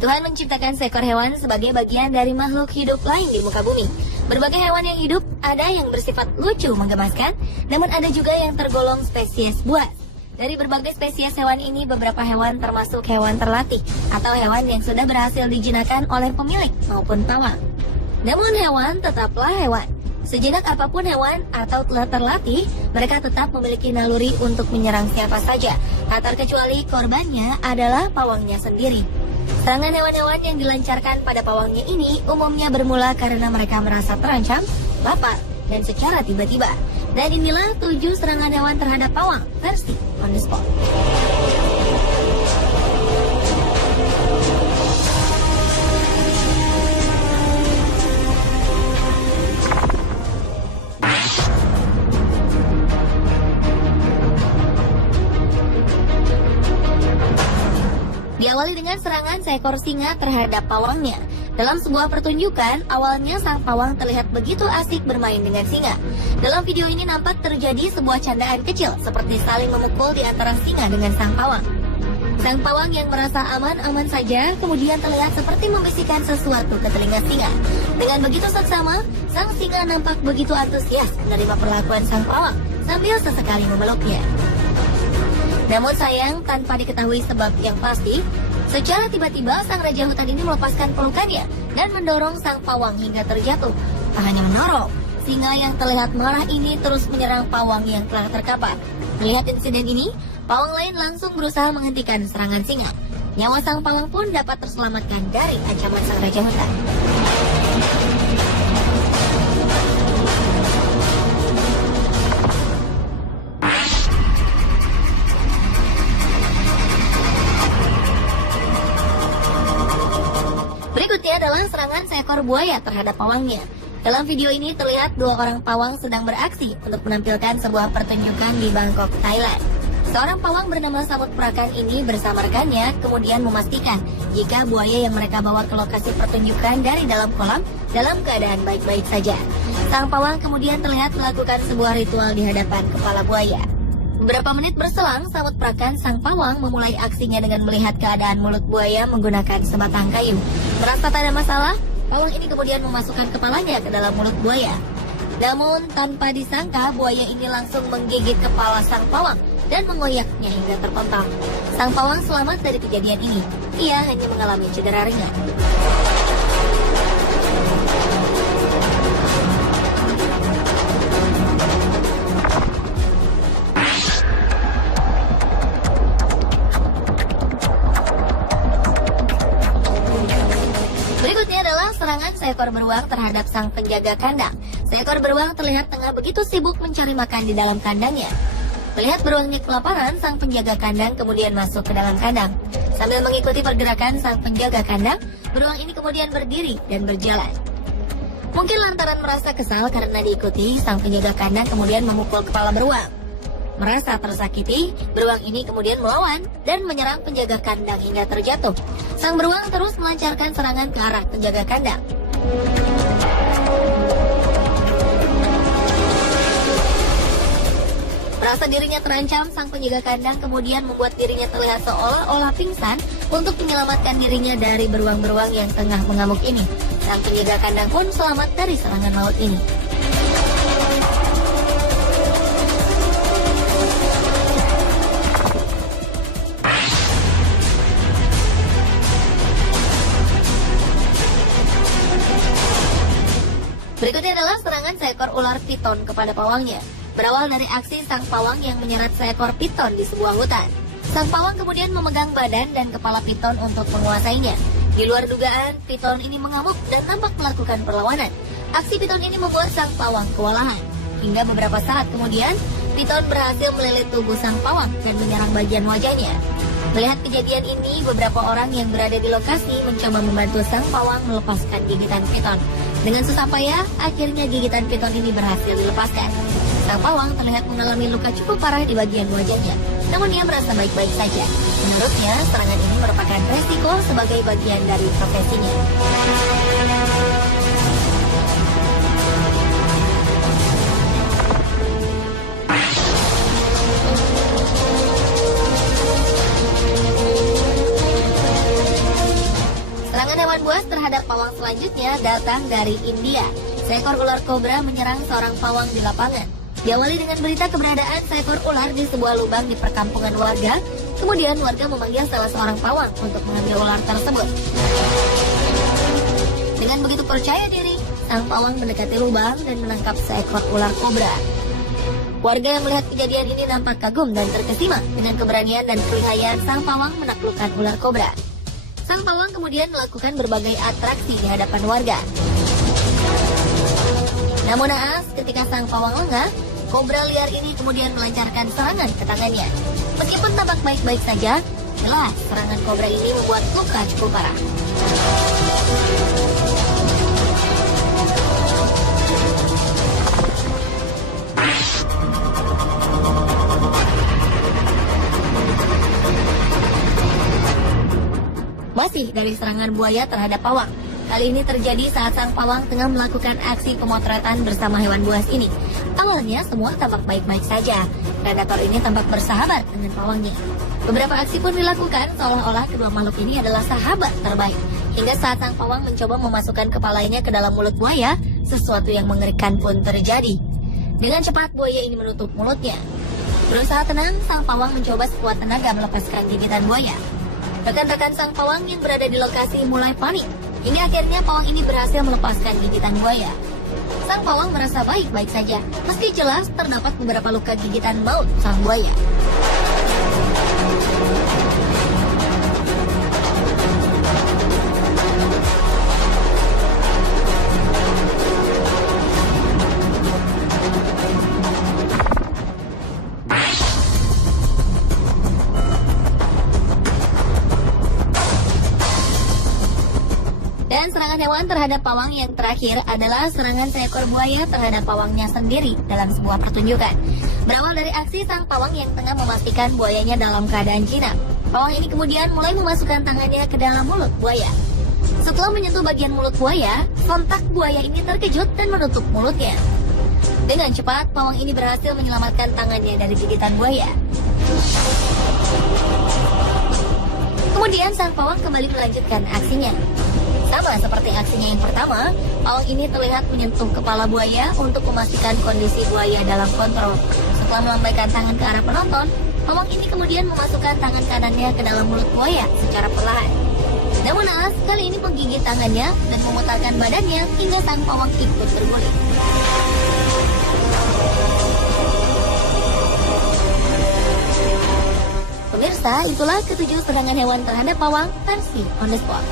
Tuhan menciptakan seekor hewan sebagai bagian dari makhluk hidup lain di muka bumi. Berbagai hewan yang hidup, ada yang bersifat lucu menggemaskan, namun ada juga yang tergolong spesies buas. Dari berbagai spesies hewan ini, beberapa hewan termasuk hewan terlatih atau hewan yang sudah berhasil dijinakan oleh pemilik maupun pawang. Namun hewan tetaplah hewan. Sejenak apapun hewan atau telah terlatih, mereka tetap memiliki naluri untuk menyerang siapa saja, tak terkecuali korbannya adalah pawangnya sendiri. Serangan hewan-hewan yang dilancarkan pada pawangnya ini umumnya bermula karena mereka merasa terancam, lapar, dan secara tiba-tiba. Dan inilah 7 serangan hewan terhadap pawang versi On The Spot. Diawali dengan serangan seekor singa terhadap pawangnya. Dalam sebuah pertunjukan, awalnya sang pawang terlihat begitu asik bermain dengan singa. Dalam video ini nampak terjadi sebuah candaan kecil seperti saling memukul di antara singa dengan sang pawang. Sang pawang yang merasa aman-aman saja kemudian terlihat seperti membisikkan sesuatu ke telinga singa. Dengan begitu seksama, sang singa nampak begitu antusias menerima perlakuan sang pawang sambil sesekali memeluknya. Namun sayang, tanpa diketahui sebab yang pasti, secara tiba-tiba sang raja hutan ini melepaskan pelukannya dan mendorong sang pawang hingga terjatuh. Tak hanya mendorong, singa yang terlihat marah ini terus menyerang pawang yang telah terkapar. Melihat insiden ini, pawang lain langsung berusaha menghentikan serangan singa. Nyawa sang pawang pun dapat terselamatkan dari ancaman sang raja hutan. Berikutnya adalah serangan seekor buaya terhadap pawangnya. Dalam video ini terlihat 2 orang pawang sedang beraksi untuk menampilkan sebuah pertunjukan di Bangkok, Thailand. Seorang pawang bernama Samut Prakan ini bersama rekannya kemudian memastikan jika buaya yang mereka bawa ke lokasi pertunjukan dari dalam kolam dalam keadaan baik-baik saja. Sang pawang kemudian terlihat melakukan sebuah ritual di hadapan kepala buaya. Beberapa menit berselang, Samut Prakan sang pawang memulai aksinya dengan melihat keadaan mulut buaya menggunakan sebatang kayu. Merasa tak ada masalah, pawang ini kemudian memasukkan kepalanya ke dalam mulut buaya. Namun tanpa disangka, buaya ini langsung menggigit kepala sang pawang dan mengoyaknya hingga terpental. Sang pawang selamat dari kejadian ini. Ia hanya mengalami cedera ringan. Berikutnya adalah serangan seekor beruang terhadap sang penjaga kandang. Seekor beruang terlihat tengah begitu sibuk mencari makan di dalam kandangnya. Melihat beruangnya kelaparan, sang penjaga kandang kemudian masuk ke dalam kandang. Sambil mengikuti pergerakan sang penjaga kandang, beruang ini kemudian berdiri dan berjalan. Mungkin lantaran merasa kesal karena diikuti, sang penjaga kandang kemudian memukul kepala beruang. Merasa tersakiti, beruang ini kemudian melawan dan menyerang penjaga kandang hingga terjatuh. Sang beruang terus melancarkan serangan ke arah penjaga kandang. Merasa dirinya terancam, sang penjaga kandang kemudian membuat dirinya terlihat seolah-olah pingsan untuk menyelamatkan dirinya dari beruang-beruang yang tengah mengamuk ini. Sang penjaga kandang pun selamat dari serangan maut ini. Berikutnya adalah serangan seekor ular piton kepada pawangnya. Berawal dari aksi sang pawang yang menyeret seekor piton di sebuah hutan. Sang pawang kemudian memegang badan dan kepala piton untuk menguasainya. Di luar dugaan, piton ini mengamuk dan tampak melakukan perlawanan. Aksi piton ini membuat sang pawang kewalahan. Hingga beberapa saat kemudian, piton berhasil melilit tubuh sang pawang dan menyerang bagian wajahnya. Melihat kejadian ini, beberapa orang yang berada di lokasi mencoba membantu sang pawang melepaskan gigitan piton. Dengan susah payah, akhirnya gigitan piton ini berhasil dilepaskan. Sang pawang terlihat mengalami luka cukup parah di bagian wajahnya, namun ia merasa baik-baik saja. Menurutnya, serangan ini merupakan resiko sebagai bagian dari profesinya. pawang selanjutnya datang dari India. Seekor ular kobra menyerang seorang pawang di lapangan. Diawali dengan berita keberadaan seekor ular di sebuah lubang di perkampungan warga. Kemudian warga memanggil salah seorang pawang untuk mengambil ular tersebut. Dengan begitu percaya diri, sang pawang mendekati lubang dan menangkap seekor ular kobra. Warga yang melihat kejadian ini nampak kagum dan terkesima dengan keberanian dan kelihayan sang pawang menaklukkan ular kobra. Sang pawang kemudian melakukan berbagai atraksi di hadapan warga. Namun naas, ketika sang pawang lengah, kobra liar ini kemudian melancarkan serangan ke tangannya. Meskipun tampak baik-baik saja, jelas serangan kobra ini membuat luka cukup parah. Masih dari serangan buaya terhadap pawang. Kali ini terjadi saat sang pawang tengah melakukan aksi pemotretan bersama hewan buas ini. Awalnya semua tampak baik-baik saja. Predator ini tampak bersahabat dengan pawangnya. Beberapa aksi pun dilakukan seolah-olah kedua makhluk ini adalah sahabat terbaik. Hingga saat sang pawang mencoba memasukkan kepalanya ke dalam mulut buaya, sesuatu yang mengerikan pun terjadi. Dengan cepat buaya ini menutup mulutnya. Berusaha tenang, sang pawang mencoba sekuat tenaga melepaskan gigitan buaya. Rekan-rekan sang pawang yang berada di lokasi mulai panik. Hingga akhirnya pawang ini berhasil melepaskan gigitan buaya. Sang pawang merasa baik-baik saja, meski jelas terdapat beberapa luka gigitan maut sang buaya. Dan serangan hewan terhadap pawang yang terakhir adalah serangan seekor buaya terhadap pawangnya sendiri dalam sebuah pertunjukan. Berawal dari aksi sang pawang yang tengah memastikan buayanya dalam keadaan jinak. Pawang ini kemudian mulai memasukkan tangannya ke dalam mulut buaya. Setelah menyentuh bagian mulut buaya, sontak buaya ini terkejut dan menutup mulutnya. Dengan cepat, pawang ini berhasil menyelamatkan tangannya dari gigitan buaya. Kemudian sang pawang kembali melanjutkan aksinya. Sama seperti aksinya yang pertama, pawang ini terlihat menyentuh kepala buaya untuk memastikan kondisi buaya dalam kontrol. Setelah melambaikan tangan ke arah penonton, pawang ini kemudian memasukkan tangan kanannya ke dalam mulut buaya secara perlahan. Namun naas, kali ini menggigit tangannya dan memutarkan badannya hingga sang pawang ikut berguling. Pemirsa, itulah ketujuh serangan hewan terhadap pawang versi On The Spot.